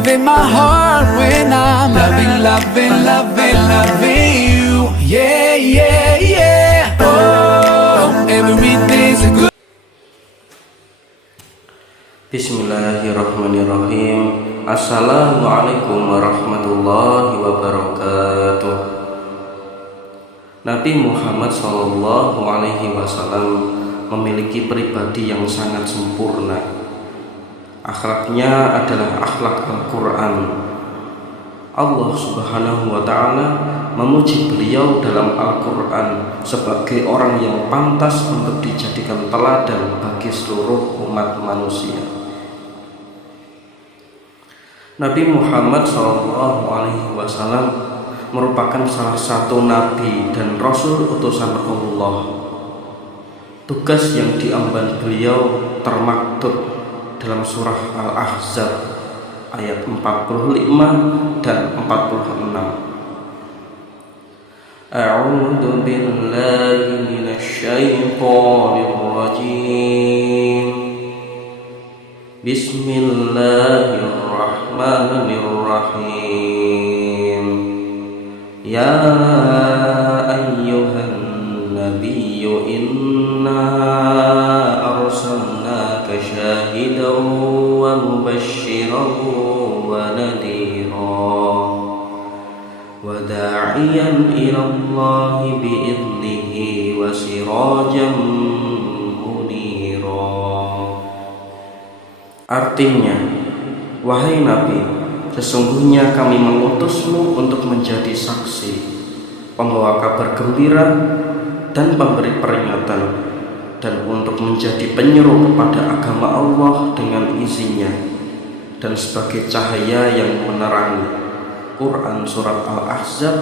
within my heart when I'm loving, loving, loving, loving you. Yeah, yeah, yeah. Oh, everything's a good. Bismillahirrahmanirrahim. Assalamualaikum warahmatullahi wabarakatuh. Nabi Muhammad SAW memiliki pribadi yang sangat sempurna. Akhlaknya adalah akhlak Al-Quran. Allah Subhanahu wa Ta'ala memuji beliau dalam Al-Quran sebagai orang yang pantas untuk dijadikan teladan bagi seluruh umat manusia. Nabi Muhammad SAW merupakan salah satu nabi dan rasul utusan Allah. Tugas yang diemban beliau termaktub dalam surah Al-Ahzab ayat 45 dan 46. A'udzu billahi minasy syaithanir rajim. Bismillahirrahmanirrahim. Ya ayyuhan nabiyyu inna arsalnaka syahidan wa mubasysyiran wa nadhiran wa da'iyan ila Allah bi'idnihi wa sirajan munira. Artinya, wahai Nabi, sesungguhnya kami mengutusmu untuk menjadi saksi, pembawa kabar gembira dan pemberi peringatan, dan untuk menjadi penyeru kepada agama Allah dengan izinnya, dan sebagai cahaya yang menerangi. Quran Surat Al-Ahzab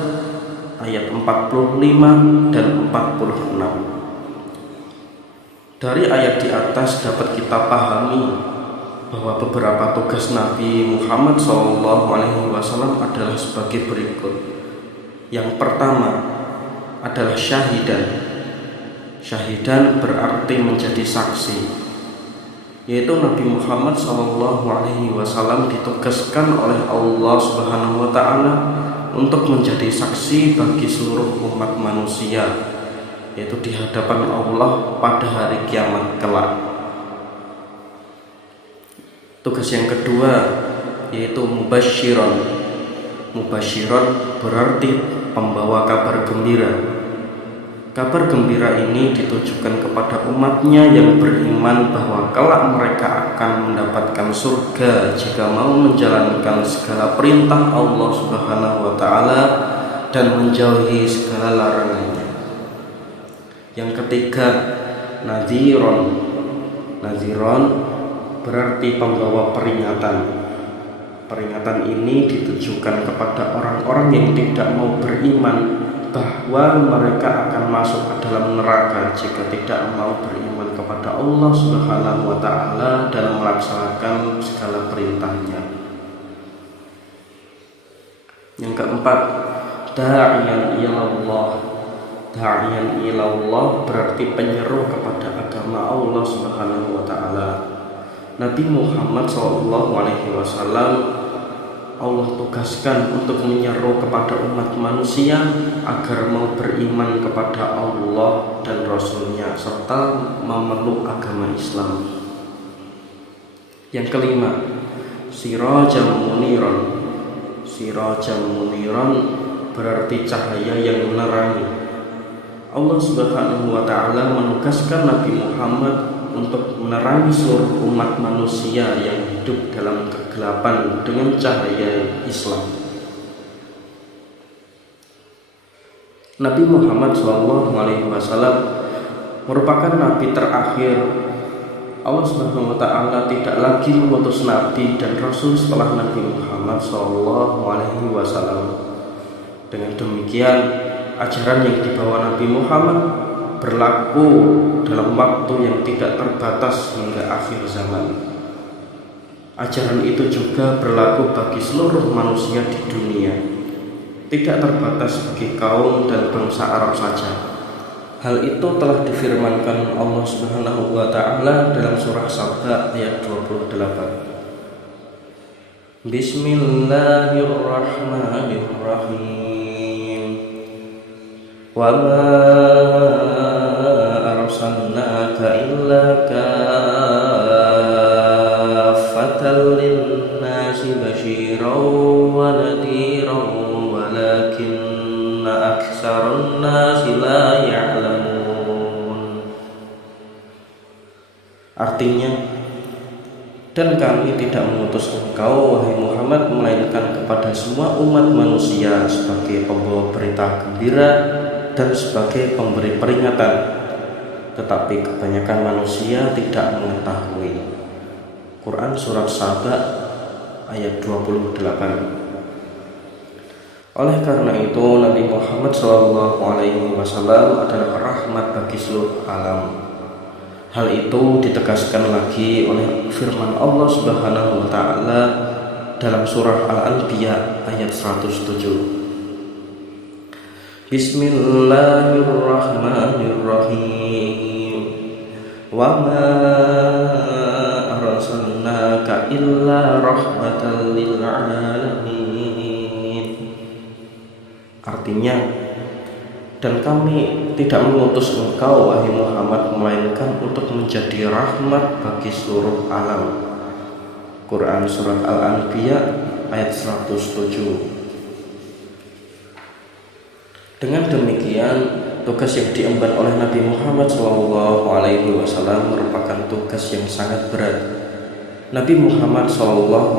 ayat 45 dan 46. Dari ayat di atas dapat kita pahami bahwa beberapa tugas Nabi Muhammad SAW adalah sebagai berikut. Yang pertama adalah syahidan. Syahidan berarti menjadi saksi, yaitu Nabi Muhammad SAW ditugaskan oleh Allah Subhanahu wa Ta'ala untuk menjadi saksi bagi seluruh umat manusia, yaitu di hadapan Allah pada hari kiamat kelak. Tugas yang kedua yaitu mubasysyiran. Mubasysyiran berarti pembawa kabar gembira. Kabar gembira ini ditujukan kepada umatnya yang beriman bahwa kelak mereka akan mendapatkan surga jika mau menjalankan segala perintah Allah Subhanahu wa Ta'ala dan menjauhi segala larangannya. Yang ketiga, nadhiran. Nadhiran berarti pembawa peringatan. Peringatan ini ditujukan kepada orang-orang yang tidak mau beriman bahwa mereka akan masuk ke dalam neraka jika tidak mau beriman kepada Allah Subhanahu wa Ta'ala dan melaksanakan segala perintahnya. Yang keempat, da'iyan ilallah. Da'iyan ilallah berarti penyeru kepada agama Allah Subhanahu wa Ta'ala. Nabi Muhammad SAW Allah tugaskan untuk menyeru kepada umat manusia agar mau beriman kepada Allah dan Rasul-Nya serta memeluk agama Islam. Yang kelima, sirajan muniran. Sirajan muniran berarti cahaya yang menerangi. Allah Subhanahu wa Ta'ala menugaskan Nabi Muhammad untuk menerangi seluruh umat manusia yang hidup dalam kegelapan dengan cahaya Islam. Nabi Muhammad SAW merupakan nabi terakhir. Allah Subhanahu wa Ta'ala tidak lagi mengutus nabi dan rasul setelah Nabi Muhammad SAW. Dengan demikian, ajaran yang dibawa Nabi Muhammad berlaku dalam waktu yang tidak terbatas hingga akhir zaman. Ajaran itu juga berlaku bagi seluruh manusia di dunia, tidak terbatas bagi kaum dan bangsa Arab saja. Hal itu telah difirmankan Allah Subhanahu wa Ta'ala dalam surah Saba ayat 28. Bismillahirrahmanirrahim. Wa ma arsalnaka illa kaffatan lin-nasi basyiran wa nadhiran walakinna aktsaran nasi la ya'lamun. Artinya, dan kami tidak mengutus engkau, wahai Muhammad, melainkan kepada semua umat manusia sebagai pembawa berita gembira dan sebagai pemberi peringatan, tetapi kebanyakan manusia tidak mengetahui. Quran Surat Saba ayat 28. Oleh karena itu, Nabi Muhammad SAW adalah rahmat bagi seluruh alam. Hal itu ditegaskan lagi oleh firman Allah Subhanahu wa taala dalam surah Al-Anbiya ayat 107. Bismillahirrahmanirrahim. Wa ma arsalnaka illa rahmatan lil alamin. Artinya, dan kami tidak mengutus engkau, wahai Muhammad, melainkan untuk menjadi rahmat bagi seluruh alam. Quran Surat Al-Anbiya ayat 107. Dengan demikian, tugas yang diemban oleh Nabi Muhammad SAW merupakan tugas yang sangat berat. Nabi Muhammad SAW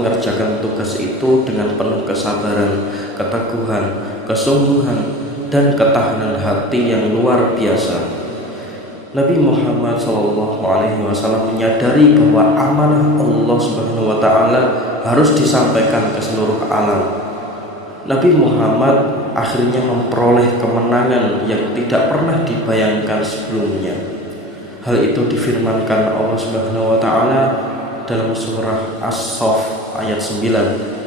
mengerjakan tugas itu dengan penuh kesabaran, keteguhan, kesungguhan, dan ketahanan hati yang luar biasa. Nabi Muhammad SAW menyadari bahwa amanah Allah Subhanahu wa taala harus disampaikan ke seluruh alam. Nabi Muhammad akhirnya memperoleh kemenangan yang tidak pernah dibayangkan sebelumnya. Hal itu difirmankan Allah Subhanahu wa taala dalam surah As-Saff ayat 9.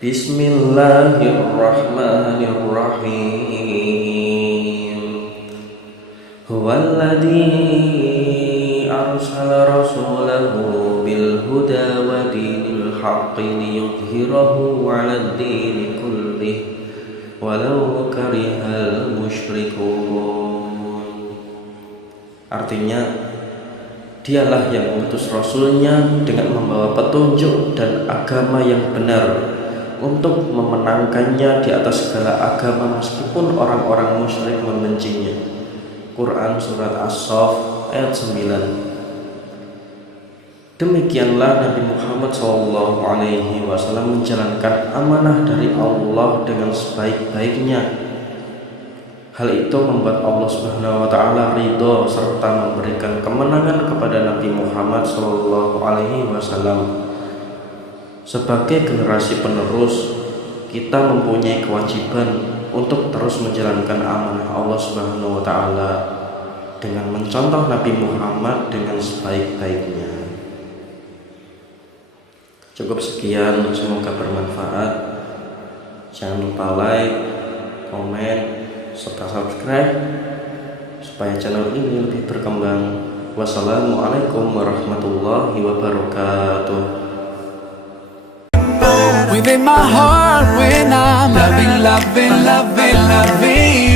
Bismillahirrahmanirrahim. Huwallazi arsala rasulahu bil huda wa dinil haqqi liyudhhirahu 'alad dini kullih walau karihal musyrikun. Artinya, dialah yang mengutus rasulnya dengan membawa petunjuk dan agama yang benar untuk memenangkannya di atas segala agama meskipun orang-orang musyrik membencinya. Quran Surat As-Saff ayat 9. Demikianlah Nabi Muhammad SAW menjalankan amanah dari Allah dengan sebaik-baiknya. Hal itu membuat Allah Subhanahu wa taala ridho serta memberikan kemenangan kepada Nabi Muhammad SAW. Sebagai generasi penerus, kita mempunyai kewajiban untuk terus menjalankan amanah Allah Subhanahu wa taala dengan mencontoh Nabi Muhammad dengan sebaik-baiknya. Cukup sekian, semoga bermanfaat. Jangan lupa like, komen, serta subscribe supaya channel ini lebih berkembang. Wassalamualaikum warahmatullahi wabarakatuh. Within my heart when I'm loving, loving, loving, loving